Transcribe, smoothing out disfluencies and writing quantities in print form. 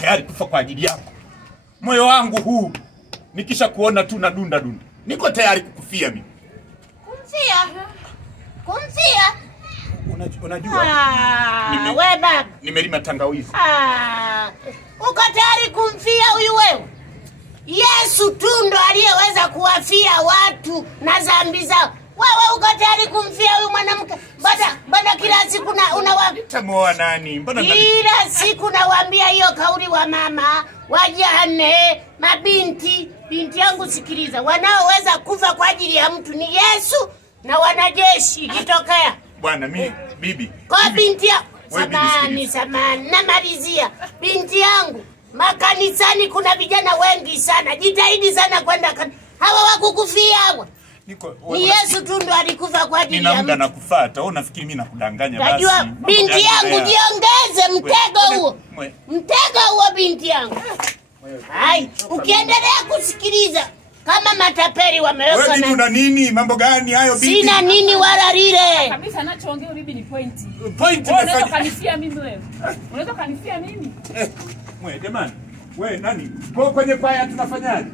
tayari kufa kwa ajili yako. Moyo wangu huu nikisha kuona tu na dunda. Niko tayari kukufia mimi. Kumfia? Unajua? Wewe baba. Nimelima tangawizi. Uko tayari kumfia huyu wewe? Yesu tu ndo aliyeweza kuwafia watu na dhambi zao. Wewe uko tayari kumfia huyu mwanamke? Bada kila siku tamuoa nani? Mbona kila siku nawaambia hiyo kauli wa mama, wajane, mabinti. Binti yangu sikiliza, wanaoweza kufa kwa ajili ya mtu ni Yesu na wanajeshi ikitokea. Bwana bibi. Kwa binti ya samani namalizia. Binti yangu, makanisani kuna vijana wengi sana. Jitahidi sana kwenda hawa wakukufia hawa. Ni Yesu tu ndo alikufa kwa ajili ya mtu. Nina muda nakufuata. Wewe unafikiri mimi nakudanganya basi? Najua binti yangu jiongeze mtego huo binti yangu. Hai, ukiendelea kusikiliza kama matapeli wameweka na. Wewe una nini? Mambo gani hayo bibi? Sina nini wala lile. Kabisa anachoongea bibi ni point. Unaweza kanifia mimi wewe. Unaweza kanifia mimi? Jamani. Wewe nani? Kwa kwenye paya tunafanyaje?